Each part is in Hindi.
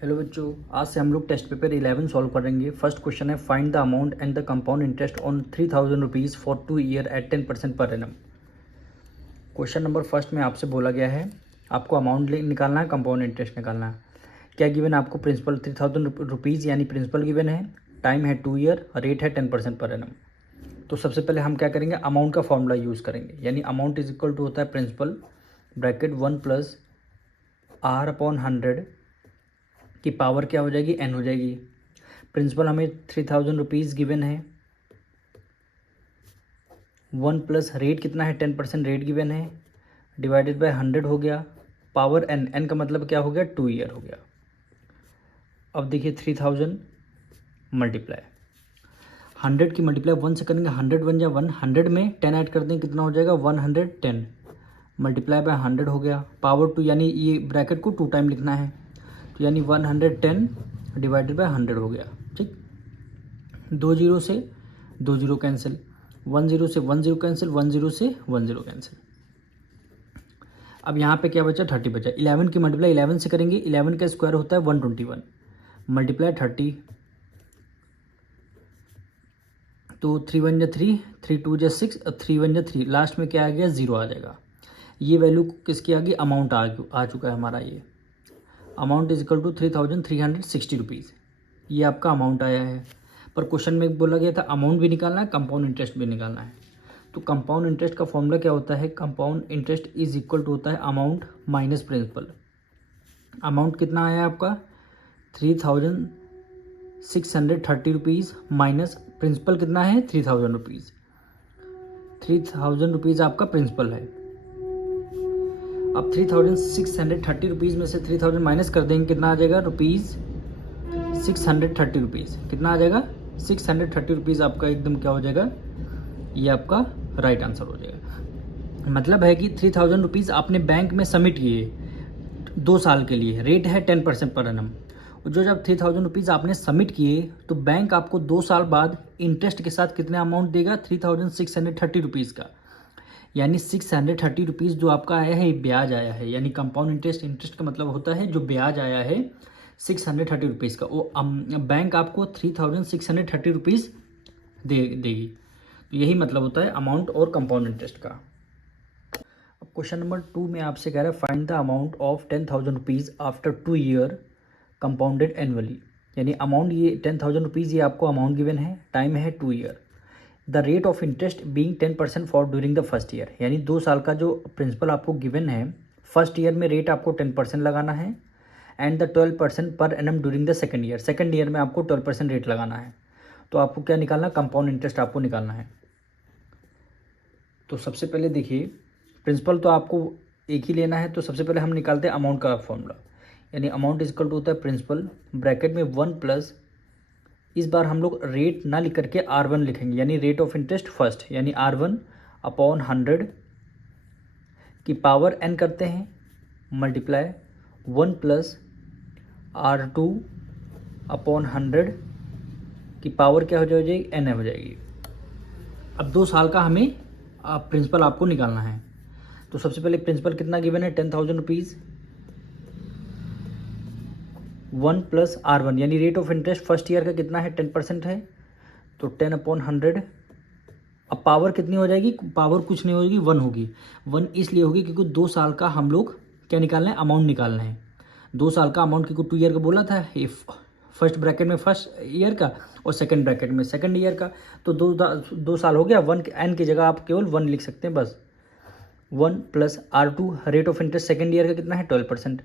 हेलो बच्चों, आज से हम लोग टेस्ट पेपर 11 सॉल्व करेंगे। फर्स्ट क्वेश्चन है find the amount and the compound interest on 3000 rupees for 2 year at 10% per annum. Question number first में आपसे बोला गया है आपको अमाउंट निकालना है, कंपाउंड इंटरेस्ट निकालना है। क्या गिवन है आपको? प्रिंसिपल 3000 रुपीज़ यानी प्रिंसिपल गिवन है, टाइम है 2 ईयर, रेट है 10% पर एनम। तो सबसे पहले हम क्या करेंगे, अमाउंट का फॉर्मूला यूज़ करेंगे, यानी अमाउंट इज इक्वल टू होता है principal bracket 1 plus R upon 100 की पावर क्या हो जाएगी, एन हो जाएगी। प्रिंसिपल हमें 3000 रुपीज़ गिवन है, 1 प्लस रेट कितना है 10% रेट गिवन है, डिवाइडेड बाय 100 हो गया, पावर एन, एन का मतलब क्या हो गया 2 ईयर हो गया। अब देखिए 3000 मल्टीप्लाई 100 की मल्टीप्लाई 1 से करेंगे, 100 बन जाए 1, 100 में 10 ऐड कर दें कितना हो जाएगा 110, मल्टीप्लाई बाय 100 हो गया, पावर 2 यानी ये ब्रैकेट को 2 टाइम लिखना है, तो यानी 110 डिवाइडेड बाय 100 हो गया। ठीक, 2 जीरो से 2 जीरो कैंसिल, 1 जीरो से 1 जीरो कैंसिल, 1 जीरो से 1 जीरो कैंसिल। अब यहाँ पे क्या बचा, 30 बचा। 11 की मल्टीप्लाई 11 से करेंगे, 11 का स्क्वायर होता है 121, मल्टीप्लाई 30, तो 3 1 जा 3, 3 2 जा 6, 3 1 जा 3, लास्ट में क्या आ गया 0 आ जाएगा। ये वैल्यू किसकी आ गई, अमाउंट आ चुका है हमारा। ये amount is equal to 3360 rupees, ये आपका अमाउंट आया है। पर क्वेश्चन में बोला गया था अमाउंट भी निकालना है, कंपाउंड इंटरेस्ट भी निकालना है। तो कंपाउंड इंटरेस्ट का फॉर्मूला क्या होता है, compound interest is equal to होता है अमाउंट माइनस प्रिंसिपल। अमाउंट कितना आया आपका 3630 रुपीज़ माइनस प्रिंसिपल कितना है 3000 रुपीज़। 3000 रुपीज़ आपका प्रिंसिपल है। अब 3630 रुपीज़ में से 3000 माइनस कर देंगे, कितना आ जाएगा रुपीज़ 630 रुपीज़, कितना आ जाएगा 630 रुपीज़ आपका एकदम क्या हो जाएगा, ये आपका राइट आंसर हो जाएगा। मतलब है कि 3000 रुपीज़ आपने बैंक में सबमिट किए 2 साल के लिए, रेट है 10% पर एनम। और जो जब 3000 रुपीज़ आपने सबमिट किए तो बैंक आपको 2 साल बाद इंटरेस्ट के साथ कितने अमाउंट देगा 3630 रुपीज़ का, यानी 630 रुपीज़ जो आपका आया है ये ब्याज आया है, यानी कंपाउंड इंटरेस्ट, इंटरेस्ट का मतलब होता है जो ब्याज आया है 630 रुपीज़ का, वो बैंक आपको 3630 रुपीज़ देगी। तो यही मतलब होता है अमाउंट और कंपाउंड इंटरेस्ट का। अब क्वेश्चन नंबर 2 में आपसे कह रहा है find the amount of 10,000 rupees after 2 year compounded annually, यानी अमाउंट ये 10,000 रुपीज़ ये आपको अमाउंट गिवन है, टाइम है 2 year, the rate of interest being 10% for during the first year, यानी 2 साल का जो प्रिंसिपल आपको गिवन है, फर्स्ट ईयर में रेट आपको 10% लगाना है, and the 12% per annum during the second year, second year में आपको 12% रेट लगाना है। तो आपको क्या निकालना, कंपाउंड इंटरेस्ट आपको निकालना है। तो सबसे पहले देखिए प्रिंसिपल तो आपको एक ही लेना है, तो सबसे पहले हम निकालते हैं अमाउंट का फॉर्मूला, यानी अमाउंट इक्वल टू होता है प्रिंसिपल ब्रैकेट में 1 प्लस, इस बार हम लोग रेट ना लिख करके R1 लिखेंगे, यानी रेट ऑफ इंटरेस्ट फर्स्ट, यानी R1 अपॉन 100 की पावर n करते हैं, मल्टीप्लाई 1 प्लस R2 अपॉन 100 की पावर क्या हो जाएगी n हो जाएगी। अब 2 साल का हमें प्रिंसिपल आपको निकालना है। तो सबसे पहले प्रिंसिपल कितना गिवन है 10,000 रुपीज़, 1 प्लस R1 यानी rate of interest first year का कितना है 10% है, तो 10 अपॉन 100। अब पावर कितनी हो जाएगी, पावर कुछ नहीं होगी 1 होगी, 1 इसलिए होगी क्योंकि 2 साल का हम लोग क्या निकालना है, अमाउंट निकालना है। 2 साल का अमाउंट क्योंकि 2 ईयर का बोला था, ये फर्स्ट ब्रैकेट में फर्स्ट ईयर का और सेकंड ब्रैकेट में सेकंड ईयर का, तो 2 साल हो गया, 1 एन की जगह आप केवल 1 लिख सकते हैं बस। 1 plus R2 rate of interest second year का कितना है 12%,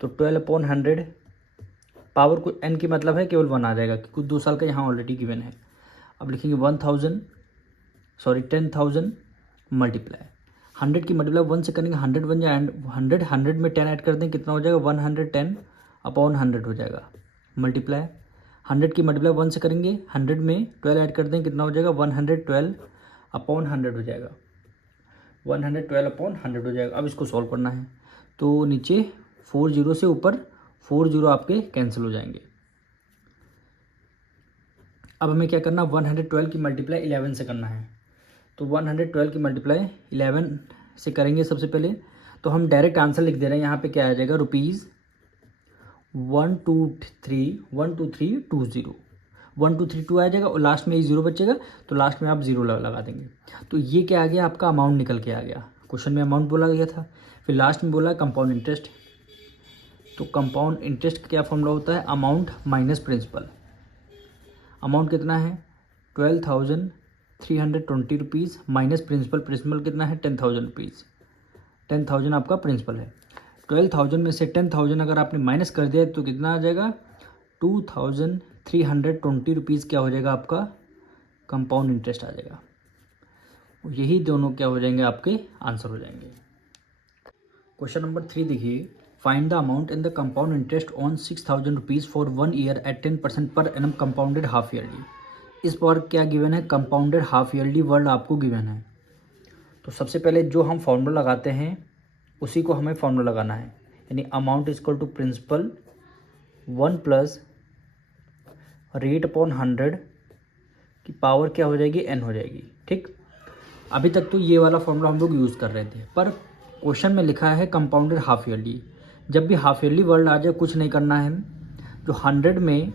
तो 12 अपॉन 100, पावर को एन की मतलब है केवल 1 आ जाएगा क्योंकि 2 साल का यहाँ ऑलरेडी गिवन है। अब लिखेंगे 10,000 मल्टीप्लाई 100 की मल्टीप्लाई 1 से करेंगे, 100 बन जाए, 100 में 10 ऐड कर दें कितना हो जाएगा 110 अपॉन 100 हो जाएगा, मल्टीप्लाई 100 की मल्टीप्लाई 1 से करेंगे, 100 में 12 ऐड कर दें कितना हो जाएगा 112 अपॉन 100 हो जाएगा, 112 अपॉन 100 हो जाएगा। अब इसको सॉल्व करना है, तो नीचे 4 जीरो से ऊपर 4 जीरो आपके कैंसिल हो जाएंगे। अब हमें क्या करना, 112 की मल्टीप्लाई 11 से करना है, तो 112 की मल्टीप्लाई 11 से करेंगे सबसे पहले, तो हम डायरेक्ट आंसर लिख दे रहे हैं, यहाँ पे क्या आ जाएगा रुपीज़ 12320 1232 आ जाएगा और लास्ट में एक जीरो बचेगा, तो लास्ट में आप जीरो लगा देंगे। तो ये क्या आ गया, आपका अमाउंट निकल के आ गया। क्वेश्चन में अमाउंट बोला गया था, फिर लास्ट में बोला कंपाउंड इंटरेस्ट। तो कंपाउंड इंटरेस्ट का क्या फॉर्मूला होता है, अमाउंट माइनस प्रिंसिपल। अमाउंट कितना है 12,320 रुपीज़ माइनस प्रिंसिपल। प्रिंसिपल कितना है 10,000 रुपीज़। 10,000 आपका प्रिंसिपल है। 12,000 में से 10,000 अगर आपने माइनस कर दिया तो कितना आ जाएगा 2,320 रुपीज़ क्या हो जाएगा आपका कंपाउंड इंटरेस्ट आ जाएगा। यही दोनों क्या हो जाएंगे आपके आंसर हो जाएंगे। क्वेश्चन नंबर 3 देखिए, find the amount in the compound interest on 6,000 rupees for 1 year at 10% per annum compounded half yearly. इस पर क्या गिवन है, कंपाउंडेड हाफ ईयरली वर्ड आपको गिवन है। तो सबसे पहले जो हम फॉर्मूला लगाते हैं उसी को हमें फॉर्मूला लगाना है, यानी amount is equal to principal 1 plus rate upon 100 की पावर क्या हो जाएगी n हो जाएगी। ठीक, अभी तक तो ये वाला फॉर्मूला हम लोग यूज़ कर रहे थे, पर क्वेश्चन में लिखा है कंपाउंडेड हाफ ईयरली। जब भी हाफ ईयरली वर्ड आ जाए कुछ नहीं करना है, जो 100 में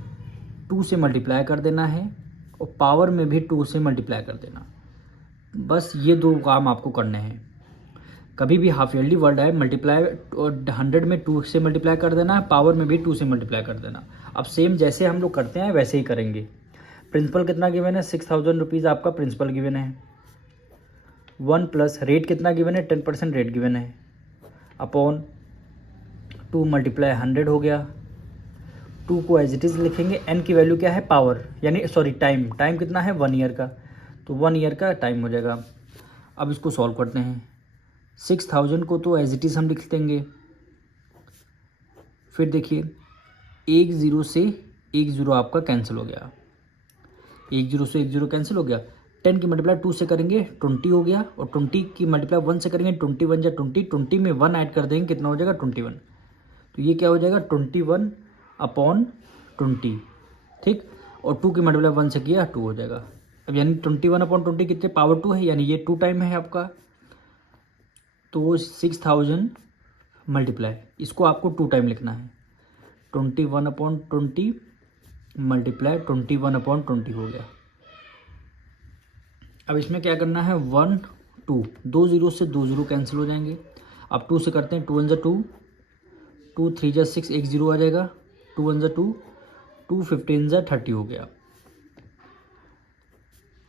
2 से मल्टीप्लाई कर देना है और पावर में भी 2 से मल्टीप्लाई कर देना। बस ये दो काम आपको करने हैं। कभी भी हाफ ईयरली वर्ड आए मल्टीप्लाई 100 में 2 से मल्टीप्लाई कर देना है, पावर में भी 2 से मल्टीप्लाई कर देना। अब सेम जैसे हम लोग करते हैं वैसे ही करेंगे। प्रिंसिपल कितना गिवन है 6,000 रुपीज़ आपका प्रिंसिपल गिवन है। 1 प्लस रेट कितना गिवन है 10% रेट गिवन है, अपॉन 2 मल्टीप्लाई 100 हो गया। 2 को एज इट इज़ लिखेंगे, n की वैल्यू क्या है पावर, यानी सॉरी टाइम। टाइम कितना है 1 ईयर का, तो 1 ईयर का टाइम हो जाएगा। अब इसको सॉल्व करते हैं। 6,000 को तो एज इट इज़ हम लिख देंगे। फिर देखिए 1 0 से 1 0 आपका कैंसिल हो गया, 1 0 से 1 0 कैंसिल हो गया। 10 की मल्टीप्लाई 2 से करेंगे 20 हो गया, और 20 की मल्टीप्लाई 1 से करेंगे 21 या 20 में 1 ऐड कर देंगे कितना हो जाएगा 21। तो ये क्या हो जाएगा 21 अपॉन 20। ठीक, और 2 की मल्टीप्लाई 1 से किया 2 हो जाएगा। अब यानी 21 अपॉन 20 कितने पावर 2 है, यानी ये 2 टाइम है आपका। तो 6,000 मल्टीप्लाई, इसको आपको 2 टाइम लिखना है। 21 अपॉन 20 मल्टीप्लाई 21 अपॉन 20 हो गया। अब इसमें क्या करना है 1 2, 2 0 से 2 0 कैंसिल हो जाएंगे। अब 2 से करते हैं 2 1 जा 2, 2 3 जा 6, 1 0 आ जाएगा। 2 1 जा 2, 2 15 जा 30 हो गया।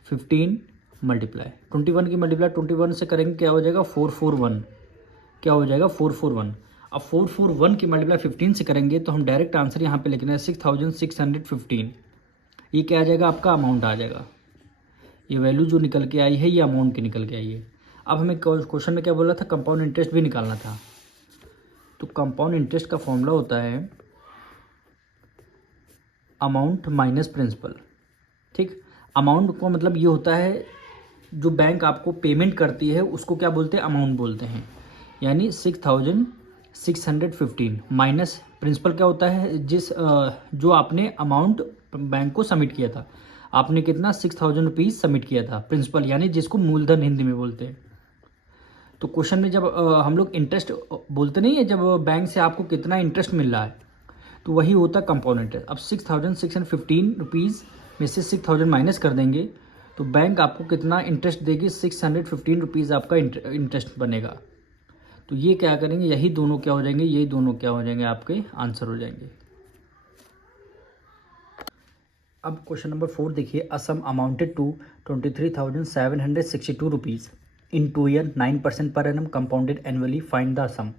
15 मल्टीप्लाई 21 की मल्टीप्लाई 21 से करेंगे क्या हो जाएगा 441, क्या हो जाएगा 441। अब 441 की मल्टीप्लाई 15 से करेंगे तो हम डायरेक्ट आंसर यहाँ पे लिखना है 6,615। ये क्या आ जाएगा आपका अमाउंट आ जाएगा। ये वैल्यू जो निकल के आई है ये अमाउंट की निकल के आई है। अब हमें क्वेश्चन में क्या बोला था, कंपाउंड इंटरेस्ट भी निकालना था। तो कंपाउंड इंटरेस्ट का फॉर्मूला होता है अमाउंट माइनस प्रिंसिपल। ठीक, अमाउंट को मतलब ये होता है जो बैंक आपको पेमेंट करती है उसको क्या बोलते हैं, अमाउंट बोलते हैं। यानी 6,615 माइनस प्रिंसिपल क्या होता है, जो आपने अमाउंट बैंक को सबमिट किया था। आपने कितना 6,000 रुपीज़ सबमिट किया था प्रिंसिपल, यानी जिसको मूलधन हिंदी में बोलते हैं। तो क्वेश्चन में जब हम लोग इंटरेस्ट बोलते नहीं है, जब बैंक से आपको कितना इंटरेस्ट मिल रहा है, तो वही होता है कंपाउंड इंटरेस्ट। अब 6,615 रुपीज़ में से 6,000 माइनस कर देंगे तो बैंक आपको कितना इंटरेस्ट देगी 615 रुपीज़ आपका इंटरेस्ट बनेगा। तो ये क्या करेंगे, यही दोनों क्या हो जाएंगे, यही दोनों क्या हो जाएंगे आपके आंसर हो जाएंगे। अब क्वेश्चन नंबर 4 देखिए, a sum amounted to 23,762 rupees in 2 year 9% per annum compounded annually, find the sum.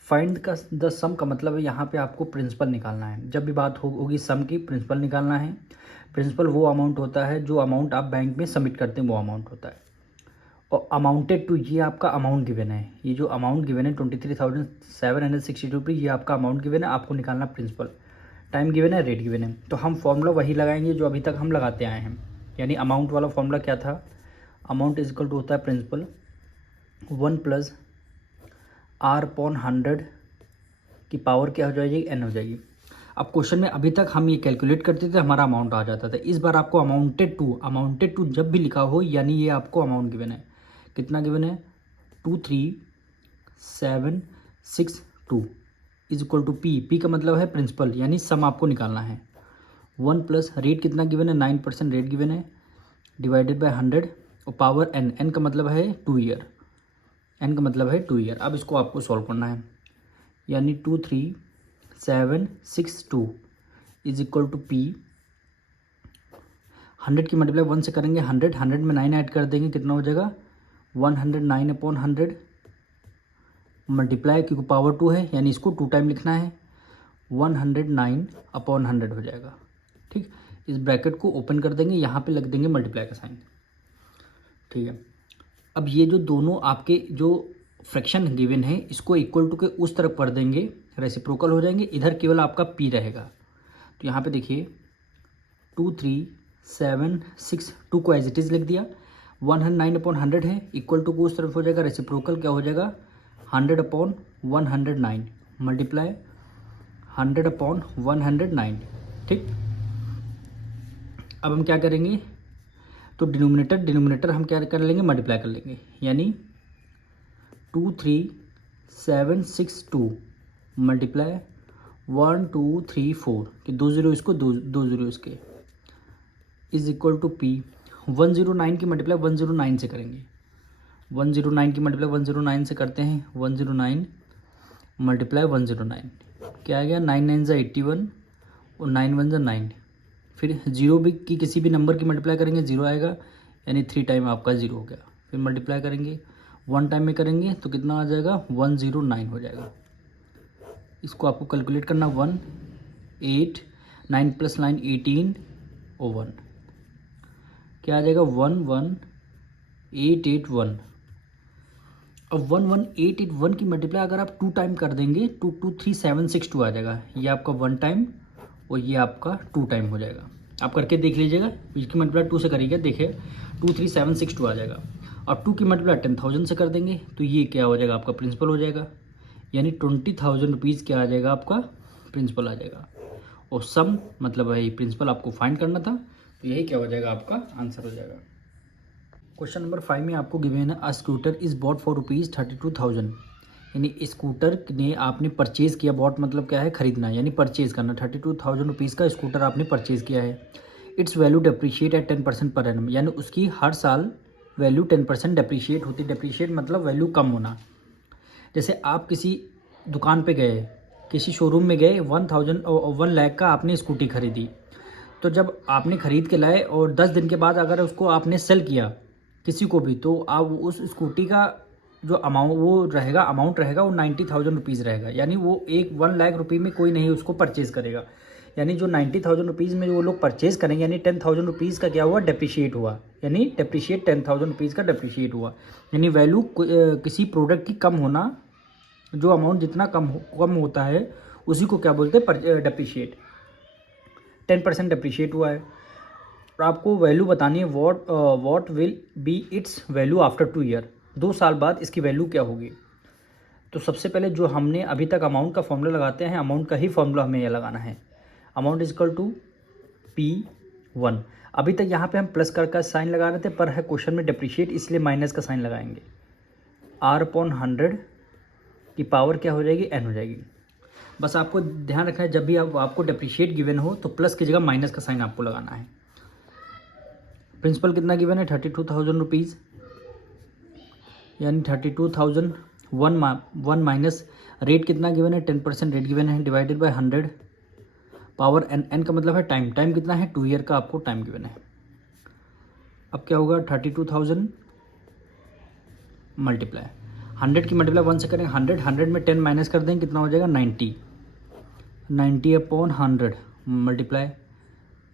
Find का द सम का मतलब है यहाँ पे आपको प्रिंसिपल निकालना है। जब भी बात होगी सम की, प्रिंसिपल निकालना है। प्रिंसिपल वो अमाउंट होता है जो अमाउंट आप बैंक में सबमिट करते हैं, वो अमाउंट होता है। और अमाउंटेड टू ये आपका अमाउंट गिवन है, ये जो अमाउंट गिवन है 23,762 रुपीज़, ये आपका अमाउंट गिवन है, आपको निकालना प्रिंसिपल। टाइम गिवन है, रेट गिवन है, तो हम फॉर्मूला वही लगाएंगे जो अभी तक हम लगाते आए हैं। यानी अमाउंट वाला फॉर्मूला क्या था, अमाउंट इज इक्वल टू होता है प्रिंसिपल 1 प्लस आर अपॉन 100 की पावर क्या हो जाएगी n हो जाएगी। अब क्वेश्चन में अभी तक हम ये कैलकुलेट करते थे, हमारा अमाउंट आ जाता था। इस बार आपको अमाउंटेड टू जब भी लिखा हो, यानी ये आपको अमाउंट गिवन है। कितना गिवन है 23,762, is equal to P, P का मतलब है प्रिंसिपल यानी सम आपको निकालना है। 1 प्लस रेट कितना गिवन है, 9% रेट गिवन है, डिवाइडेड बाय 100 और पावर एन, एन का मतलब है 2 ईयर, एन का मतलब है 2 ईयर। अब इसको आपको सॉल्व करना है, यानी 23762 इज इक्वल टू पी, 100 की मल्टीप्लाई 1 से करेंगे 100, 100 में 9 ऐड कर देंगे, कितना हो जाएगा 109/100 मल्टीप्लाई, क्योंकि पावर 2 है यानी इसको 2 टाइम लिखना है, 109/100 हो जाएगा। ठीक, इस ब्रैकेट को ओपन कर देंगे, यहाँ पे लग देंगे मल्टीप्लाई का साइन। ठीक है, अब ये जो दोनों आपके जो फ्रैक्शन गिवन है इसको इक्वल टू के उस तरफ कर देंगे, रेसिप्रोकल हो जाएंगे, इधर केवल आपका पी रहेगा। तो यहाँ पे देखिए 23762 को एज इट इज़ लिख दिया, 109/100 है, इक्वल टू को उस तरफ हो जाएगा, रेसिप्रोकल क्या हो जाएगा 100/109 मल्टीप्लाई 100/109। ठीक, अब हम क्या करेंगे, तो डिनोमिनेटर हम क्या कर लेंगे, मल्टीप्लाई कर लेंगे, यानी 23762 मल्टीप्लाई 1234 कि 2 जीरो इसको 2 जीरो इसके इज इक्वल टू पी। 109 की मल्टीप्लाई 109 से करेंगे, 109 की मल्टीप्लाई 109 से करते हैं, 109 मल्टीप्लाई 109 क्या आ गया, 9 9 ज़ा 81 और 9 1 ज़ा 9। फिर जीरो भी की किसी भी नंबर की मल्टीप्लाई करेंगे जीरो आएगा, यानी 3 टाइम आपका जीरो हो गया। फिर मल्टीप्लाई करेंगे 1 टाइम में करेंगे तो कितना आ जाएगा 109 हो जाएगा। इसको आपको कैलकुलेट करना, 1 8 9 + 9 18 और 1 क्या आ जाएगा 11881। अब 11881 की मल्टीप्लाई अगर आप 2 टाइम कर देंगे तो 23762 आ जाएगा, ये आपका 1 टाइम और ये आपका 2 टाइम हो जाएगा। आप करके देख लीजिएगा, इसकी मल्टीप्लाई 2 से करिएगा, देखिए 23762 आ जाएगा। और 2 की मल्टीप्लाई 10,000 से कर देंगे तो ये क्या हो जाएगा आपका प्रिंसिपल हो जाएगा, यानी 20,000 रुपीज़ क्या आ जाएगा आपका प्रिंसिपल आ जाएगा। और सम मतलब है प्रिंसिपल आपको फाइंड करना था, तो यही क्या हो जाएगा आपका आंसर हो जाएगा। क्वेश्चन नंबर 5 में आपको गिवन है, अ स्कूटर इज़ बॉट फॉर ₹32,000, यानी स्कूटर ने आपने परचेज़ किया, बॉट मतलब क्या है खरीदना, यानी परचेज़ करना, 32,000 रुपीज़ का स्कूटर आपने परचेज़ किया है। It's value depreciate eight 10% per annum, यानी उसकी हर साल वैल्यू 10% डेप्रीशिएट होती है। डेप्रीशिएट मतलब वैल्यू कम होना। जैसे आप किसी दुकान पे गए, किसी शोरूम में गए, 1 लाख का आपने स्कूटी खरीदी, तो जब आपने ख़रीद के लाए और 10 दिन के बाद अगर उसको आपने सेल किया किसी को भी, तो आप उस स्कूटी का जो अमाउंट रहेगा वो 90,000 रुपीज़ रहेगा, यानी वो 1 लाख रुपये में कोई नहीं उसको परचेज़ करेगा। यानी जो 90,000 रुपीज़ में वो लोग परचेज़ करेंगे, यानी 10,000 रुपीज़ का क्या हुआ डेप्रीशिएट हुआ, यानी डेप्रीशिएट 10,000 रुपीज़ का डेप्रीशिएट हुआ, यानी वैल्यू किसी प्रोडक्ट की कम होना, जो अमाउंट जितना कम होता है उसी को क्या बोलते हैं डेप्रीशिएट। 10% डेप्रीशिएट हुआ है। और आपको वैल्यू बतानी है, what will be it's value after 2 year, 2 साल बाद इसकी वैल्यू क्या होगी। तो सबसे पहले जो हमने अभी तक अमाउंट का फॉर्मूला लगाते हैं, अमाउंट का ही फॉर्मूला हमें यह लगाना है, amount is equal to P1। अभी तक यहाँ पे हम प्लस का साइन लगा रहे थे, पर है क्वेश्चन में डेप्रीशिएट, इसलिए माइनस का साइन लगाएंगे। R/100 की पावर क्या हो जाएगी, n हो जाएगी। बस आपको ध्यान रखना है, जब भी आपको डेप्रीशिएट गिवन हो तो प्लस की जगह माइनस का साइन आपको लगाना है। प्रिंसिपल कितना गिवन है 32,000 रुपीज़, यानी 32,000 1 माइनस रेट कितना गिवन है 10% रेट गिवन है, डिवाइडेड बाय 100 पावर n का मतलब है टाइम, टाइम कितना है 2 ईयर का आपको टाइम गिवन है। अब क्या होगा 32,000 मल्टीप्लाई 100 की मल्टीप्लाई 1 से करें 100 में 10 माइनस कर दें कितना हो जाएगा 90/100 मल्टीप्लाई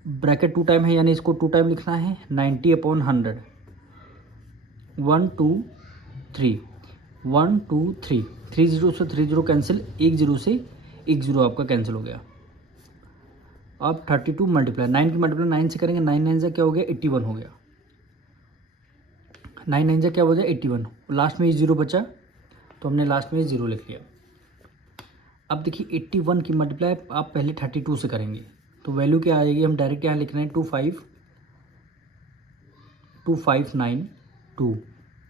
ब्रैकेट 2 टाइम है, यानी इसको 2 टाइम लिखना है, 90/100 1 2 3 1 2 3 3 जीरो से 3 जीरो कैंसिल, 1 जीरो से 1 जीरो आपका कैंसिल हो गया। अब 32 मल्टीप्लाई 9 की मल्टीप्लाई 9 से करेंगे, 9 9 से क्या हो गया 81 हो गया, 9 9 से क्या हो गया 81, लास्ट में ये जीरो बचा तो हमने लास्ट में जीरो लिख लिया। अब देखिए 81 की मल्टीप्लाई आप पहले 32 से करेंगे तो वैल्यू क्या आ जाएगी, हम डायरेक्ट यहाँ लिख रहे हैं 2592,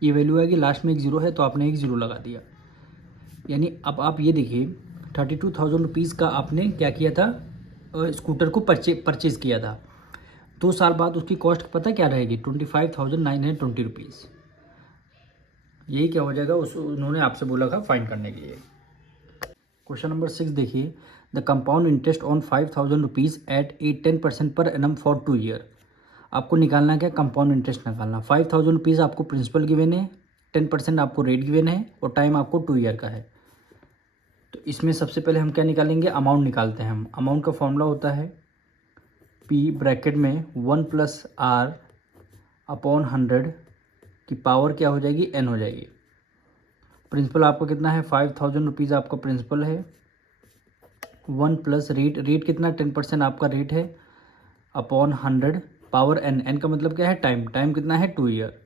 ये वैल्यू आएगी, लास्ट में एक जीरो है तो आपने एक जीरो लगा दिया। यानी अब आप ये देखिए 32,000 रुपीज़ का आपने क्या किया था, स्कूटर को परचेज़ किया था। 2 साल बाद उसकी कॉस्ट पता क्या रहेगी, 25,920 रुपीज़। यही क्या हो जाएगा, उन्होंने आपसे बोला था फाइंड करने के लिए। क्वेश्चन नंबर 6 देखिए, the compound interest on 5,000 rupees at 10% per annum for 2 year. आपको निकालना क्या, कंपाउंड इंटरेस्ट निकालना। 5,000 रुपीज़ आपको प्रिंसिपल गिवन है, 10% आपको रेट गिवन है और टाइम आपको 2 ईयर का है। तो इसमें सबसे पहले हम क्या निकालेंगे, अमाउंट निकालते हैं हम। अमाउंट का फॉर्मूला होता है पी ब्रैकेट में 1 + R अपॉन 100 की पावर क्या हो जाएगी, n हो जाएगी। प्रिंसिपल आपका कितना है, 5,000 रुपीज़ आपका प्रिंसिपल है। 1 + रेट कितना, 10% आपका रेट है, अपॉन 100 पावर n का मतलब क्या है, टाइम कितना है 2 year,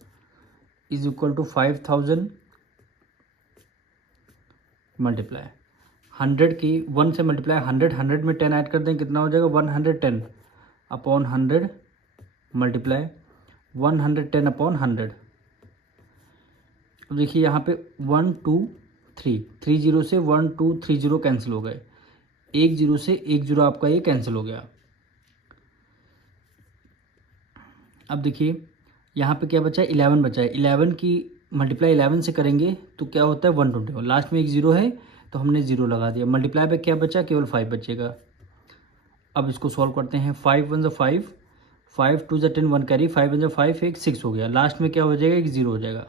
is equal to 5,000 multiply 100 की 1 से मल्टीप्लाई 100 में 10 ऐड कर दें, कितना हो जाएगा 110 अपॉन 100 मल्टीप्लाई 110 अपॉन 100। अब देखिए यहाँ पे 1 2 3 3 0 से 1 2 3 0 कैंसिल हो गए, 1 0 से 1 0 आपका ये कैंसिल हो गया। अब देखिए यहाँ पे क्या बचा है, 11 बचा है। 11 की मल्टीप्लाई 11 से करेंगे तो क्या होता है 120, लास्ट में एक 0 है तो हमने 0 लगा दिया। मल्टीप्लाई पे क्या बचा, केवल 5 बचेगा। अब इसको सॉल्व करते हैं, 5 1 5, 5 2 10 1 कैरी, 5 1 5 एक 6 हो गया, लास्ट में क्या हो जाएगा, एक 0 हो जाएगा।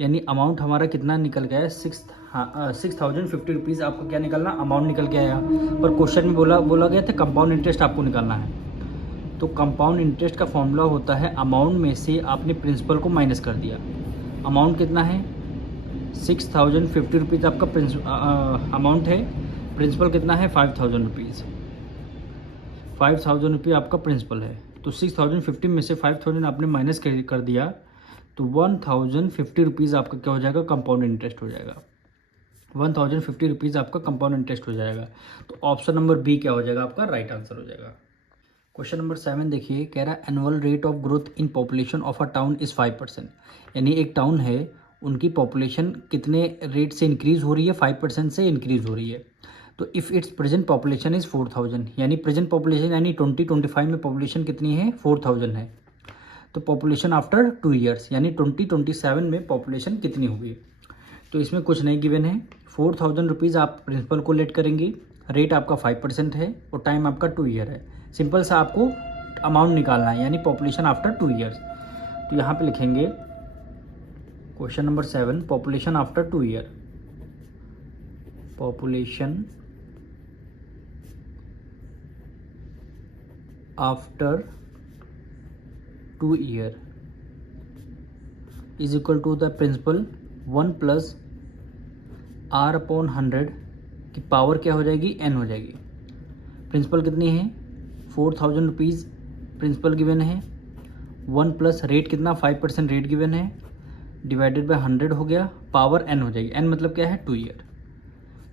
यानी अमाउंट हमारा कितना निकल गया है, 6,050 रुपीज़ आपको क्या निकलना, अमाउंट निकल के आया। पर क्वेश्चन में बोला गया था कंपाउंड इंटरेस्ट आपको निकालना है। तो कंपाउंड इंटरेस्ट का फॉर्मूला होता है अमाउंट में से आपने प्रिंसिपल को माइनस कर दिया। अमाउंट कितना है, 6,050 रुपीज़ आपका अमाउंट है, प्रिंसिपल कितना है 5,000 रुपीज़। 5,000 रुपये आपका प्रिंसिपल है, तो 6,050 में से 5,000 आपने माइनस कर दिया, तो 1,050 रुपीज़ आपका क्या हो जाएगा, कंपाउंड इंटरेस्ट हो जाएगा। 1,050 रुपीज़ आपका कंपाउंड इंटरेस्ट हो जाएगा। तो ऑप्शन नंबर बी क्या हो जाएगा, आपका राइट आंसर हो जाएगा। क्वेश्चन नंबर 7 देखिए, कह रहा है annual rate of growth in population of a town is 5%। यानी एक टाउन है, उनकी पॉपुलेशन कितने रेट से इंक्रीज़ हो रही है, 5% से इंक्रीज़ हो रही है। तो if it's present population is 4,000, यानी प्रेजेंट पॉपुलेशन यानी 2025 में पॉपुलेशन कितनी है, 4,000 है। तो पॉपुलेशन आफ्टर 2 ईयर्स यानी 2027 में पॉपुलेशन कितनी होगी। तो इसमें कुछ नहीं गिवन है। 4,000 रुपीज़ आप प्रिंसिपल को लेट करेंगे, रेट आपका 5% है और टाइम आपका 2 ईयर है। सिंपल सा आपको अमाउंट निकालना है, यानी पॉपुलेशन आफ्टर 2 ईयर्स। तो यहाँ पे लिखेंगे question number 7, population after 2 year, population after 2 year is equal to the principal 1 + R upon 100 की पावर क्या हो जाएगी, n हो जाएगी। प्रिंसिपल कितनी है, 4,000 रुपीज़ प्रिंसिपल गिवन है, 1 + रेट कितना 5% रेट गिवन है, डिवाइडेड बाय 100 हो गया, पावर n हो जाएगी। n मतलब क्या है, 2 ईयर।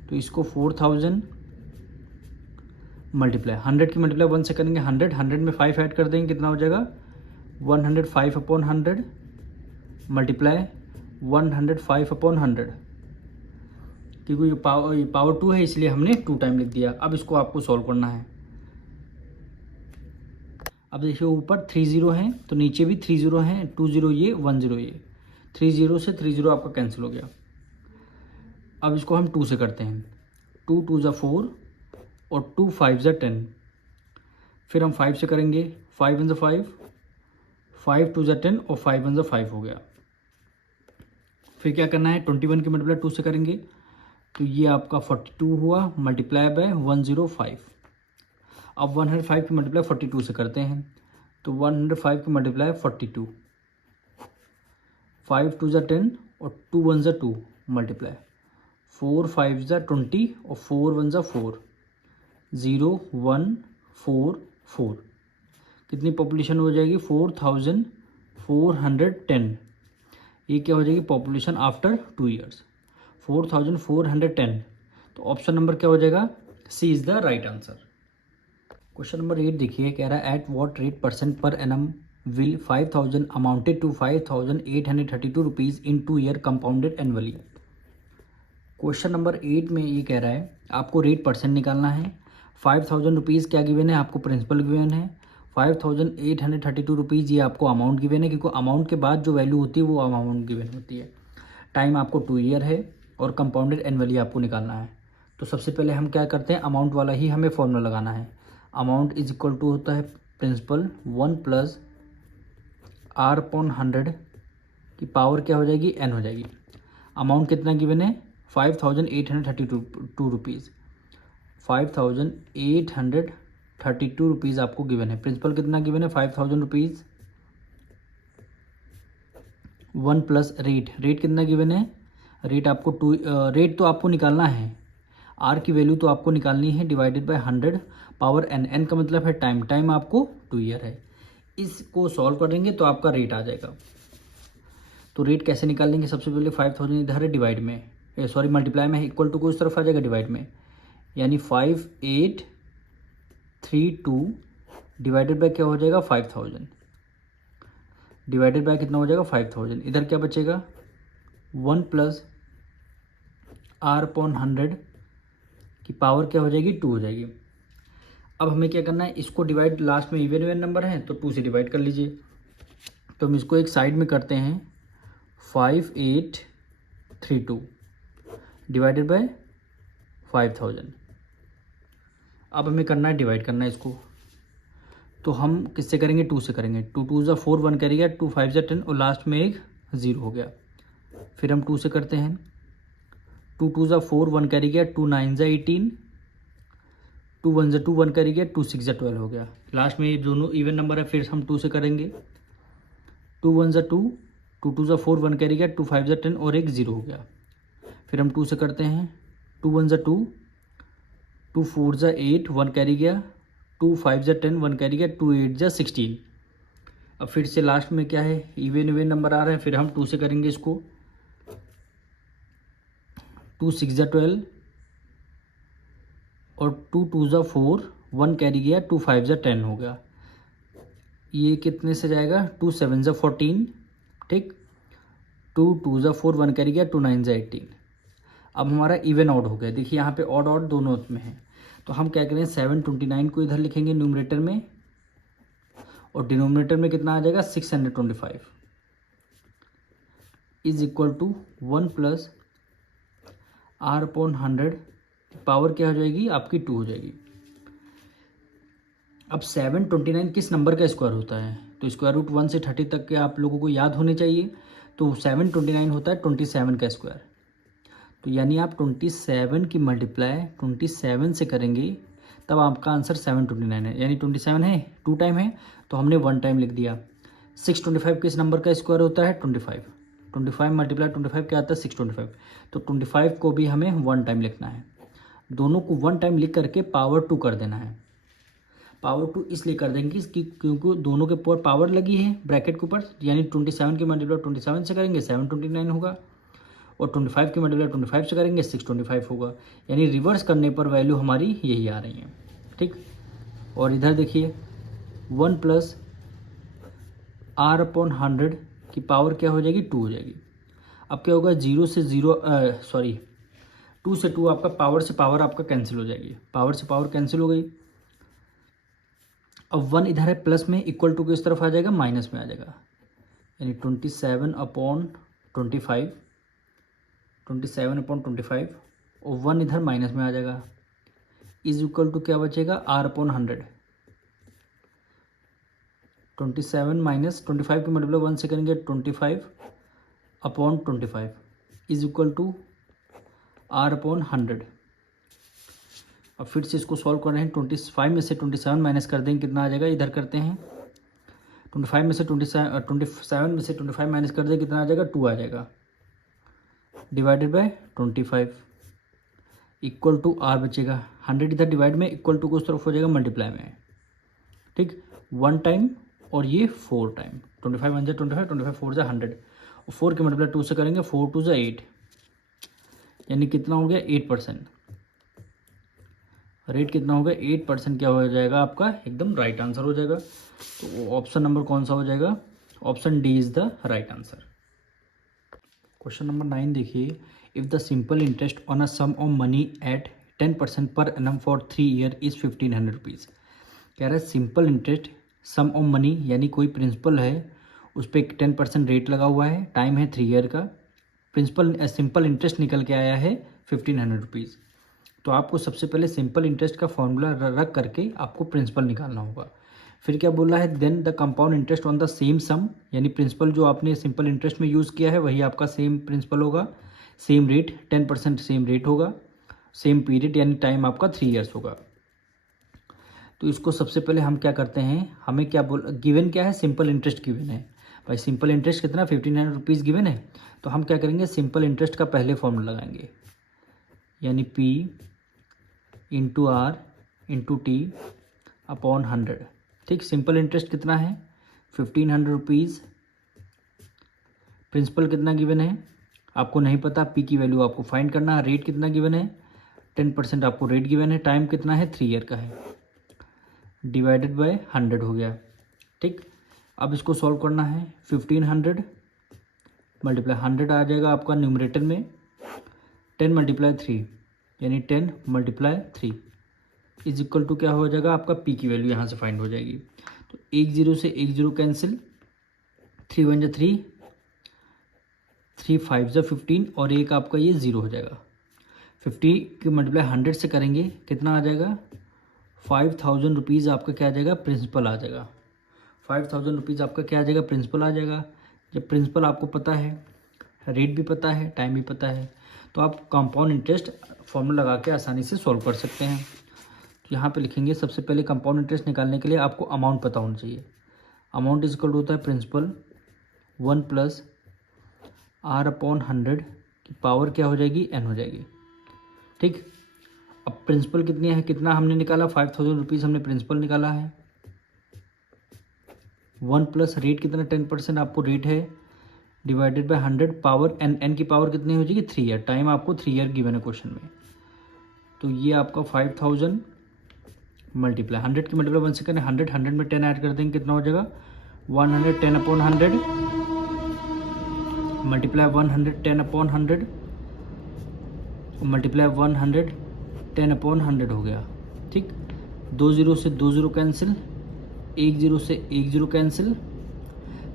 तो इसको 4,000 मल्टीप्लाई 100 की मल्टीप्लाई 1 से करेंगे, 100 में 5 ऐड कर देंगे, कितना हो जाएगा 105 अपॉन 100 मल्टीप्लाई 105 अपॉन 100, क्योंकि ये पावर 2 है इसलिए हमने 2 टाइम लिख दिया। अब इसको आपको सॉल्व करना है। अब देखिए ऊपर 3 0 हैं तो नीचे भी 3 0 हैं, 2 0 ये 1 0 ये, 3 0 से 3 0 आपका कैंसिल हो गया। अब इसको हम 2 से करते हैं, 2 2 ज़ा 4 और 2 5 ज़ा 10। फिर हम 5 से करेंगे, 5 1 ज़ा 5, 5 2 ज़ा 10 और 5 1 ज़ा 5 हो गया। फिर क्या करना है, 21 की मल्टीप्लाई 2 से करेंगे तो ये आपका 42 हुआ, मल्टीप्लाई बाय 105। अब 105 की मल्टीप्लाई 42 से करते हैं तो 105 की मल्टीप्लाई 42, 5 2 ज़ा 10 और 2 1 ज़ा 2 मल्टीप्लाई 4 5 ज़ा 20 और 4 1 ज़ा 4, 0 1 4 4। कितनी पॉपुलेशन हो जाएगी, 4,410। ये क्या हो जाएगी, पॉपुलेशन आफ्टर 2 ईयर्स, 4,410। तो ऑप्शन नंबर क्या हो जाएगा, C is the right answer. Question number 8 देखिए, कह रहा है at what rate percent per annum will 5,000 amounted to 5,832 rupees in 2 year compounded annually. Question number 8 में ये कह रहा है आपको रेट परसेंट निकालना है। 5000 रुपीज़ क्या गिवन है, आपको प्रिंसिपल गिवन है। 5832 रुपीज़ ये आपको अमाउंट गिवन है, क्योंकि अमाउंट के बाद जो वैल्यू होती है वो अमाउंट गिवन होती है। टाइम आपको 2 ईयर है और कंपाउंडेड एनुअली आपको निकालना है। तो सबसे पहले हम क्या करते हैं, अमाउंट वाला ही हमें फॉर्मूला लगाना है। अमाउंट इज इक्वल टू होता है प्रिंसिपल 1 प्लस आर अपॉन 100 की पावर क्या हो जाएगी, एन हो जाएगी। अमाउंट कितना गिवन है, 5832 रुपीज़। 5832 रुपीज़ आपको गिवन है। प्रिंसिपल कितना गिवन है, 5000 रुपीज़। 1 प्लस रेट कितना गिवन है, रेट आपको रेट तो आपको निकालना है, आर की वैल्यू तो आपको निकालनी है, डिवाइडेड बाय 100 पावर एन का मतलब है टाइम आपको 2 ईयर है। इसको सॉल्व करेंगे तो आपका रेट आ जाएगा। तो रेट कैसे निकालेंगे, सबसे पहले 5000 इधर है डिवाइड में, सॉरी मल्टीप्लाई में है, इक्वल टू को उस तरफ आ जाएगा डिवाइड में, यानी 5832 डिवाइडेड बाय क्या हो जाएगा 5000, डिवाइडेड बाय कितना हो जाएगा 5000। इधर क्या बचेगा 1 प्लस आर अपॉन 100 की पावर क्या हो जाएगी 2 हो जाएगी। अब हमें क्या करना है, इसको डिवाइड, लास्ट में इवन नंबर है तो 2 से डिवाइड कर लीजिए। तो हम इसको एक साइड में करते हैं, 5832 डिवाइडेड बाय 5000। अब हमें करना है डिवाइड करना है इसको, तो हम किससे करेंगे, 2 से करेंगे। 2 2 ज़ा 4, 1 करेगा, 2 5 ज़ा 10 और लास्ट में एक 0 हो गया। फिर हम 2 से करते हैं, 2 2 ज़ा 4, 1 करेगा, 2 9 ज़ा 18, 2 1 ज़ा 2, 1 करेगा, 2 6 ज़ा 12 हो गया। लास्ट में ये दोनों इवन नंबर है, फिर हम 2 से करेंगे, 2 1 ज़ा 2, 2 2 ज़ा 4, 1 करेगा, 2 5 ज़ा 10 और एक 0 हो गया। फिर हम 2 से करते हैं, 2 1 ज़ा 2, 2 4 ज़ा 8, 1 कैरी गया, 2 5 ज़ा 10, 1 कैरी गया, 2 8 ज़ा 16। अब फिर से लास्ट में क्या है, इवन नंबर आ रहे हैं, फिर हम 2 से करेंगे इसको, 2 6 ज़ा 12 और 2 2 ज़ा 4, 1 कैरी गया, 2 5 ज़ा 10 हो गया। ये कितने से जाएगा, 2 7 ज़ा 14, ठीक, 2 2 ज़ा 4, 1 कैरी गया, 2 9 ज़ा 18। अब हमारा इवन आउट हो गया, देखिए यहाँ पे ऑड दोनों में है, तो हम क्या करें, 729 को इधर लिखेंगे न्यूमरेटर में, और डिनोमिनेटर में कितना आ जाएगा 625 is equal to 1 plus R upon 100 power क्या हो जाएगी आपकी 2 हो जाएगी। अब 729 किस नंबर का स्क्वायर होता है, तो स्क्वायर रूट 1 से 30 तक के आप लोगों को याद होने चाहिए। तो 729 होता है 27 का स्क्वायर। तो यानी आप 27 की मल्टीप्लाई 27 से करेंगे तब आपका आंसर 729 है, यानी 27 है 2 टाइम है तो हमने 1 टाइम लिख दिया। 625 किस नंबर का स्क्वायर होता है 25, 25 मल्टीप्लाई 25 क्या आता है 625, तो 25 को भी हमें 1 टाइम लिखना है। दोनों को 1 टाइम लिख करके पावर 2 कर देना है। पावर 2 इसलिए कर देंगे क्योंकि दोनों के ऊपर पावर लगी है ब्रैकेट के ऊपर, यानी 27 की मल्टीप्लाई 27 से करेंगे 729 होगा, और 25 की मल्टीप्लाई 25 से करेंगे 625 होगा, यानी रिवर्स करने पर वैल्यू हमारी यही आ रही है, ठीक। और इधर देखिए 1 प्लस आर अपॉन 100 की पावर क्या हो जाएगी 2 हो जाएगी। अब क्या होगा 0 से 0 2 से 2 आपका पावर से पावर आपका कैंसिल हो जाएगी, पावर से पावर कैंसिल हो गई। अब 1 इधर है प्लस में, इक्वल टू के इस तरफ आ जाएगा माइनस में आ जाएगा, यानी 27 अपॉन 25, 27 अपॉन 25 और 1 इधर माइनस में आ जाएगा, इज इक्वल टू क्या बचेगा आर अपॉन 100। 27 माइनस 25 की मल्टीप्लाई 1 से करेंगे 25 upon 25 is equal to R upon 100। अब फिर से इसको सॉल्व कर रहे हैं, 25 में से 27 माइनस कर देंगे कितना आ जाएगा, इधर करते हैं 27 में से 25 माइनस कर देंगे कितना आ जाएगा 2 आ जाएगा, divided by 25 equal to R बचेगा 100 इधर डिवाइड में, इक्वल टू को उस तरफ हो जाएगा मल्टीप्लाई में, ठीक 1 टाइम और ये 4 टाइम, 25 1 जा 25, 25 4 जा 100 और 4 की मल्टीप्लाई 2 से करेंगे 4 2 जा 8, यानी कितना हो गया 8%। रेट कितना हो गया 8% क्या हो जाएगा आपका एकदम राइट आंसर हो जाएगा। तो ऑप्शन नंबर कौन सा हो जाएगा, option D is the right answer. Question number 9 देखिए, if the simple interest on a sum of money at 10% per annum for 3 year is 1500 rupees. कह रहा है simple interest sum of money यानी कोई प्रिंसिपल है उस पर 10% रेट लगा हुआ है, टाइम है 3 ईयर का, प्रिंसिपल सिंपल इंटरेस्ट निकल के आया है 1500 रुपीज़। तो आपको सबसे पहले सिंपल इंटरेस्ट का फॉर्मूला रख करके आपको प्रिंसिपल निकालना होगा। फिर क्या बोला है, then the compound interest on the same sum, यानी प्रिंसिपल जो आपने सिंपल इंटरेस्ट में यूज़ किया है वही आपका सेम प्रिंसिपल होगा, सेम रेट 10% सेम रेट होगा, सेम पीरियड यानी टाइम आपका 3 ईयर्स होगा। तो इसको सबसे पहले हम क्या करते हैं, हमें क्या गिवन क्या है, सिंपल इंटरेस्ट गिवन है भाई। सिंपल इंटरेस्ट कितना 1500 रुपीज़ गिवन है। तो हम क्या करेंगे, सिंपल इंटरेस्ट का पहले फॉर्मूला लगाएंगे, यानी P into R into T upon 100। ठीक, सिंपल इंटरेस्ट कितना है 1500 रुपीज़, प्रिंसिपल कितना गिवन है आपको नहीं पता, पी की वैल्यू आपको फाइंड करना है, रेट कितना गिवन है 10% आपको रेट गिवन है, टाइम कितना है 3 ईयर का है, डिवाइडेड बाय 100 हो गया। ठीक, अब इसको सॉल्व करना है, 1500 मल्टीप्लाई 100 आ जाएगा आपका न्यूमरेटर में, 10 मल्टीप्लाई 3 यानी 10 मल्टीप्लाई 3 इज इक्वल टू क्या हो जाएगा आपका, पी की वैल्यू यहाँ से फाइंड हो जाएगी। तो 1 0 से 1 0 कैंसिल, 3 1 3, 3 5 15 और एक आपका ये 0 हो जाएगा। 50 की मल्टीप्लाई 100 से करेंगे कितना आ जाएगा, 5000 रुपीज़ आपका क्या आ जाएगा, प्रिंसिपल आ जाएगा। 5000 रुपीज़ आपका क्या आ जाएगा, प्रिंसिपल आ जाएगा। जब प्रिंसिपल आपको पता है, रेट भी पता है, टाइम भी पता है, तो आप कंपाउंड इंटरेस्ट फॉर्मूला लगा के आसानी से सॉल्व कर सकते हैं। तो यहाँ पे लिखेंगे, सबसे पहले कंपाउंड इंटरेस्ट निकालने के लिए आपको अमाउंट पता होना चाहिए। अमाउंट इज इक्वल होता है प्रिंसिपल 1 प्लस आर अपॉन 100 की पावर क्या हो जाएगी, n हो जाएगी। ठीक, अब प्रिंसिपल कितनी है, कितना हमने निकाला 5000 रुपीज़ हमने प्रिंसिपल निकाला है, 1 प्लस रेट कितना 10% आपको रेट है, डिवाइडेड बाय 100 पावर n की पावर कितनी हो जाएगी 3 ईयर, टाइम आपको 3 ईयर गिवन है क्वेश्चन में। तो ये आपका 5000 मल्टीप्लाई 100 की मल्टीप्लाई 1 से करें 100 में 10 ऐड कर देंगे कितना हो जाएगा 110 upon 100 multiply 110 upon 100 multiply 110 upon 100 हो गया। ठीक, 2 0 से 2 0 कैंसिल, 1 0 से 1 0 कैंसिल,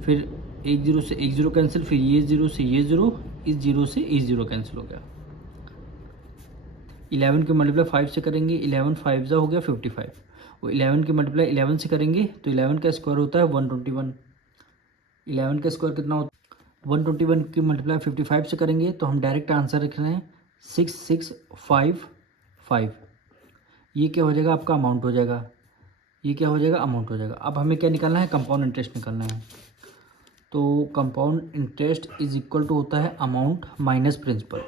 फिर 1 0 से 1 0 कैंसिल, फिर ये 0 से ये 0, इस 0 से इस 0 कैंसिल हो गया। 11 के मल्टीप्लाई 5 से करेंगे, 11 5 जा हो गया 55, और 11 के मल्टीप्लाई 11 से करेंगे तो 11 का स्क्वायर होता है 121, 11 का स्क्वायर कितना होता है 121 की मल्टीप्लाई 55 से करेंगे तो हम डायरेक्ट आंसर रख रहे हैं 6655। ये क्या हो जाएगा आपका अमाउंट हो जाएगा, ये क्या हो जाएगा अमाउंट हो जाएगा। अब हमें क्या निकालना है, कंपाउंड इंटरेस्ट निकालना है। तो compound interest is equal to होता है अमाउंट माइनस प्रिंसिपल।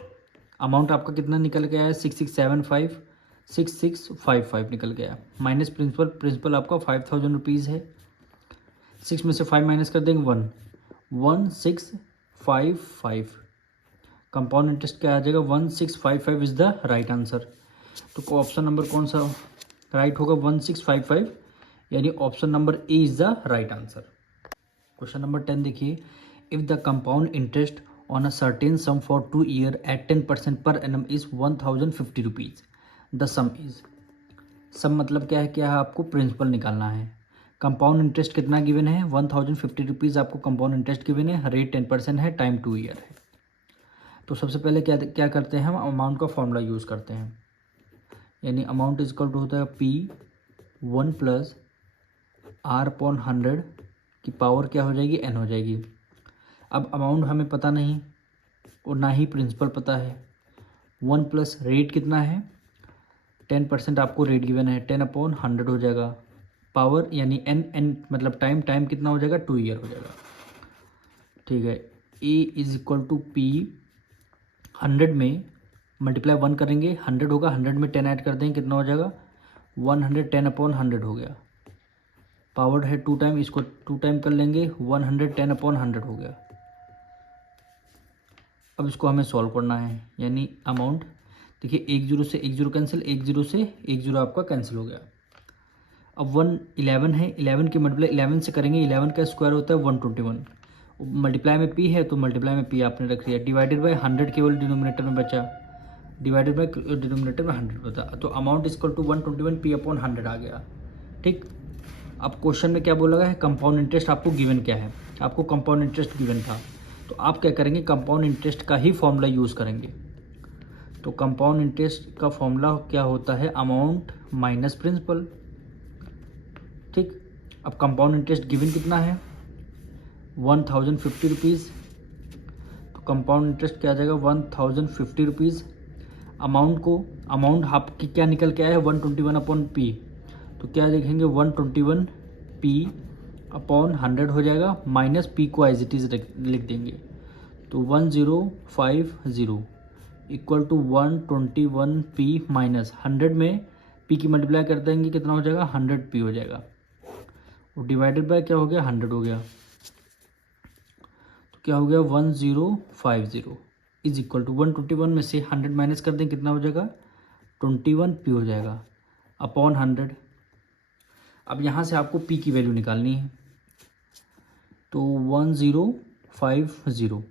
अमाउंट आपका कितना निकल के आया 6655 निकल गया, माइनस प्रिंसिपल, प्रिंसिपल आपका 5000 रुपीज़ है, 6 में से 5 माइनस कर देंगे 1655। कंपाउंड इंटरेस्ट क्या आ जाएगा 1655 इज़ द राइट आंसर। तो ऑप्शन नंबर कौन सा राइट होगा 1655, यानी option number A is the right answer. Question number 10 देखिए, if the compound interest on a certain sum for 2 year at 10% per annum is 1050 rupees, the sum is. Sum मतलब क्या है, आपको प्रिंसिपल निकालना है। कंपाउंड इंटरेस्ट कितना गिवन है 1050 रुपीज़ आपको कंपाउंड इंटरेस्ट गिवन है, रेट 10% है, टाइम 2 ईयर है। तो सबसे पहले क्या करते हैं, हम अमाउंट का फॉर्मूला यूज़ करते हैं, यानी अमाउंट इज इक्वल टू होता है P 1 प्लस आर अपॉन 100 की पावर क्या हो जाएगी n हो जाएगी। अब अमाउंट हमें पता नहीं और ना ही प्रिंसिपल पता है। 1 प्लस रेट कितना है 10% आपको रेट गिवन है, 10 अपॉन 100 हो जाएगा, पावर यानी n मतलब टाइम कितना हो जाएगा 2 ईयर हो जाएगा। ठीक है, A is equal to P 100 में मल्टीप्लाई 1 करेंगे 100 होगा, 100 में 10 ऐड कर देंगे कितना हो जाएगा 110 अपॉन 100 हो गया, पावर है 2 टाइम, इसको 2 टाइम कर लेंगे 110 अपॉन 100 हो गया। अब इसको हमें सॉल्व करना है, यानी अमाउंट देखिए 1 0 से 1 0 कैंसिल, 1 0 से 1 0 आपका कैंसिल हो गया। अब 11 है, 11 की मल्टीप्लाई 11 से करेंगे, 11 का स्क्वायर होता है 121 मल्टीप्लाई में पी है तो मल्टीप्लाई में पी आपने रख दिया, डिवाइडेड बाय 100 केवल डिनोमिनेटर में बचा, डिवाइडेड बाय डिनोमिनेटर में 100 बचा, तो amount equal to 121 P upon 100 आ गया। ठीक, अब क्वेश्चन में क्या बोला गया है, कंपाउंड इंटरेस्ट आपको गिवन क्या है, आपको कंपाउंड इंटरेस्ट गिवन था, तो आप क्या करेंगे, कंपाउंड इंटरेस्ट का ही फॉर्मूला यूज़ करेंगे। तो कंपाउंड इंटरेस्ट का फॉर्मूला क्या होता है, अमाउंट माइनस प्रिंसिपल। ठीक, अब कंपाउंड इंटरेस्ट गिवन कितना है, 1050 रुपीज़, तो कंपाउंड इंटरेस्ट क्या आ जाएगा 1050 रुपीज़। अमाउंट आपकी क्या निकल के आया है 121 अपॉन पी, तो क्या लिखेंगे 121 पी अपॉन 100 हो जाएगा, माइनस पी को एज इट इज़ लिख देंगे, तो 1050 इक्वल टू 121 पी माइनस 100 में पी की मल्टीप्लाई कर देंगे, कितना हो जाएगा 100 पी हो जाएगा, और डिवाइडेड बाय क्या हो गया 100 हो गया, तो क्या हो गया 1050 इज इक्वल टू 121 में से 100 माइनस कर दें, कितना हो जाएगा 21 पी हो जाएगा अपॉन 100। अब यहाँ से आपको पी की वैल्यू निकालनी है, तो 1050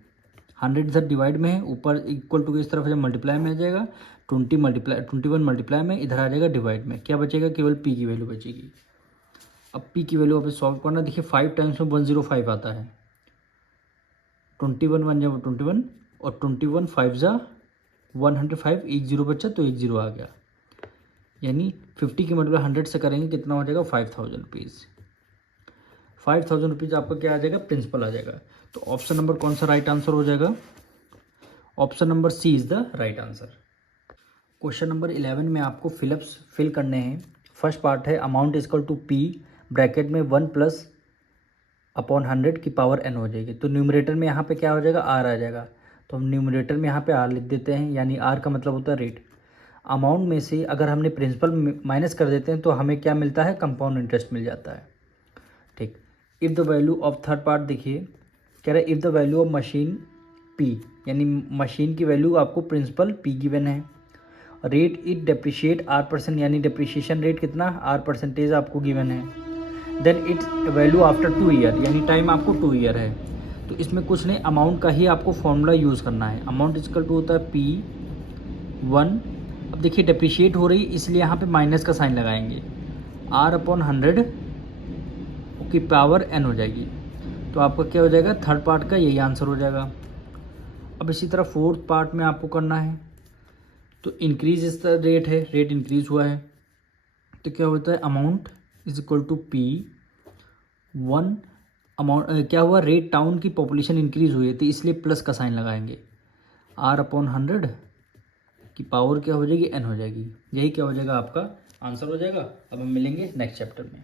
100 इधर डिवाइड में है, ऊपर इक्वल टू के इस तरफ जब मल्टीप्लाई में आ जाएगा, 21 मल्टीप्लाई में इधर आ जाएगा डिवाइड में, क्या बचेगा केवल पी की वैल्यू बचेगी। अब पी की वैल्यू आप सॉल्व करना, देखिए 5 टाइम्स में 105 आता है, 21 1 जा 21 और 21 5 जा 105, एक जीरो बचा तो एक जीरो आ गया, यानी 50 की मल्टीप्लाई 100 से करेंगे कितना हो जाएगा 5000 रुपीज़। 5000 रुपीज़ आपका क्या आ जाएगा, प्रिंसिपल आ जाएगा। तो ऑप्शन नंबर कौन सा राइट आंसर हो जाएगा, option number C is the right answer. Question number 11 में आपको फिल करने हैं। फर्स्ट पार्ट है amount equal to P bracket में 1 प्लस अपॉन 100 की पावर एन हो जाएगी, तो न्यूमरेटर में यहाँ पे क्या हो जाएगा आर आ जाएगा, तो हम न्यूमरेटर में यहाँ पे आर लिख देते हैं, यानी आर का मतलब होता है रेट। अमाउंट में से अगर हमने प्रिंसिपल माइनस कर देते हैं तो हमें क्या मिलता है, कंपाउंड इंटरेस्ट मिल जाता है। ठीक, if the value of third part देखिए, कह रहा है if the value of machine P, यानी मशीन की वैल्यू आपको प्रिंसिपल पी गिवन है, रेट इट डेप्रिशिएट R%, यानी डेप्रिशिएशन रेट कितना R% आपको गिवन है, then its value after 2 year, यानी टाइम आपको 2 ईयर है। तो इसमें कुछ नहीं, अमाउंट का ही आपको फॉर्मूला यूज़ करना है। अमाउंट इक्वल टू होता है P1। अब देखिए डेप्रिशिएट हो रही, इसलिए यहाँ पे माइनस का साइन लगाएंगे, R/100 की पावर n हो जाएगी, तो आपका क्या हो जाएगा, थर्ड पार्ट का यही आंसर हो जाएगा। अब इसी तरह फोर्थ पार्ट में आपको करना है, तो इंक्रीज इस रेट है, रेट इंक्रीज हुआ है, तो क्या होता है amount is equal to P1। Amount क्या हुआ, रेट टाउन की पॉपुलेशन इंक्रीज हुई है, तो इसलिए प्लस का साइन लगाएंगे, R/100 की पावर क्या हो जाएगी n हो जाएगी, यही क्या हो जाएगा आपका आंसर हो जाएगा। अब हम मिलेंगे नेक्स्ट चैप्टर में।